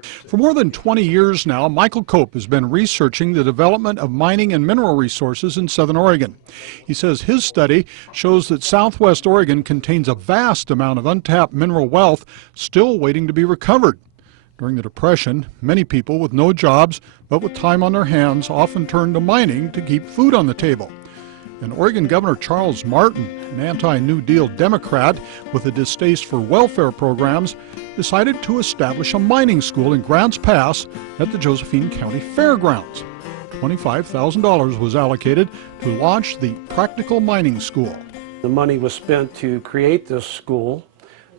For more than 20 years now, Michael Cope has been researching the development of mining and mineral resources in Southern Oregon. He says his study shows that Southwest Oregon contains a vast amount of untapped mineral wealth still waiting to be recovered. During the Depression, many people with no jobs but with time on their hands often turned to mining to keep food on the table. And Oregon Governor Charles Martin, an anti-New Deal Democrat with a distaste for welfare programs, decided to establish a mining school in Grants Pass at the Josephine County Fairgrounds. $25,000 was allocated to launch the Practical Mining School. The money was spent to create this school,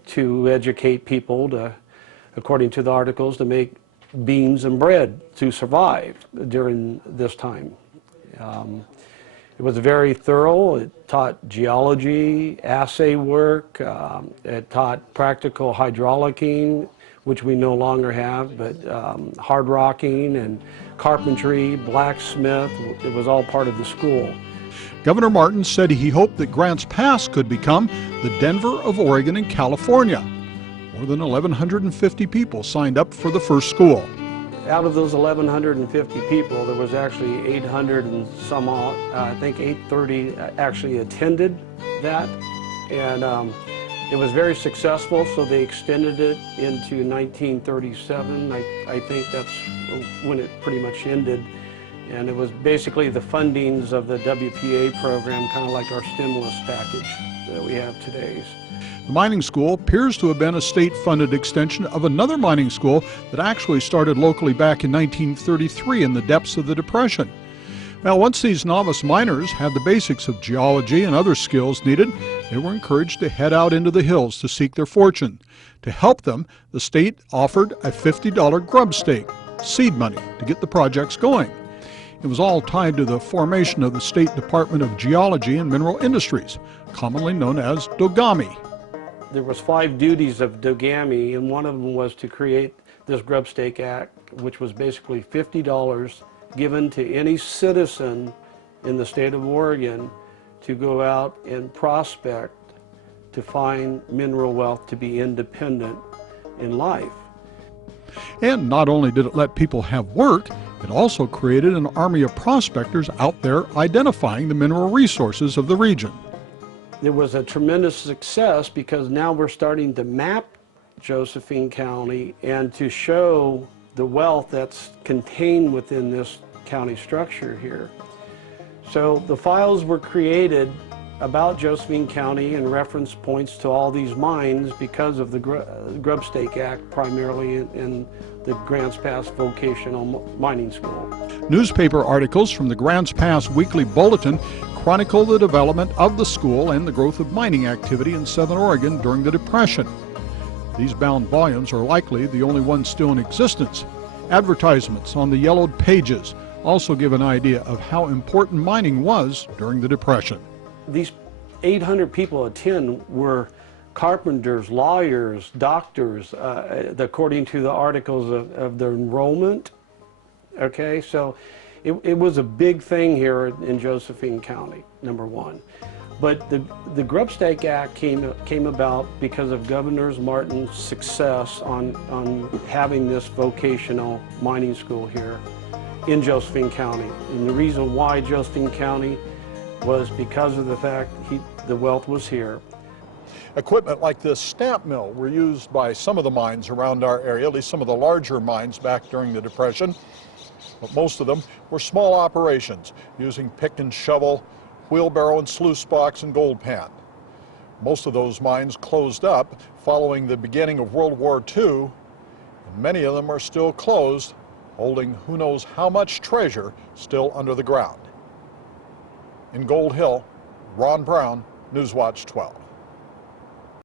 to educate people, to, according to the articles, to make beans and bread to survive during this time. It was very thorough. It taught geology, assay work. It taught practical hydraulicking, which we no longer have, but hard rocking and carpentry, blacksmith. It was all part of the school. Governor Martin said he hoped that Grants Pass could become the Denver of Oregon and California. More than 1,150 people signed up for the first school. Out of those 1,150 people, there was actually 800 and some odd, I think 830 actually attended that. And it was very successful, so they extended it into 1937. I think that's when it pretty much ended. And it was basically the fundings of the WPA program, kind of like our stimulus package that we have today. The mining school appears to have been a state-funded extension of another mining school that actually started locally back in 1933 in the depths of the Depression. Now, once these novice miners had the basics of geology and other skills needed, they were encouraged to head out into the hills to seek their fortune. To help them, the state offered a $50 grub stake, seed money, to get the projects going. It was all tied to the formation of the State Department of Geology and Mineral Industries, commonly known as DOGAMI. There was 5 duties of DOGAMI, and one of them was to create this Grub Stake Act, which was basically $50 given to any citizen in the state of Oregon to go out and prospect to find mineral wealth to be independent in life. And not only did it let people have work, it also created an army of prospectors out there identifying the mineral resources of the region. There was a tremendous success because now we're starting to map Josephine County and to show the wealth that's contained within this county structure here. So the files were created about Josephine County and reference points to all these mines because of the Grub Stake Act, primarily in the Grants Pass Vocational Mining School. Newspaper articles from the Grants Pass Weekly Bulletin chronicle the development of the school and the growth of mining activity in Southern Oregon during the Depression. These bound volumes are likely the only ones still in existence. Advertisements on the yellowed pages also give an idea of how important mining was during the Depression. These 800 people attend were carpenters, lawyers, doctors, according to the articles of their enrollment. Okay, so it was a big thing here in Josephine County, number one. But the Grub Stake Act came about because of Governor Martin's success on having this vocational mining school here in Josephine County. And the reason why Josephine County was because of the fact the wealth was here. Equipment like this stamp mill were used by some of the mines around our area, at least some of the larger mines back during the Depression. But most of them were small operations using pick and shovel, wheelbarrow and sluice box and gold pan. Most of those mines closed up following the beginning of World War II, and many of them are still closed, holding who knows how much treasure still under the ground. In Gold Hill, Ron Brown, Newswatch 12.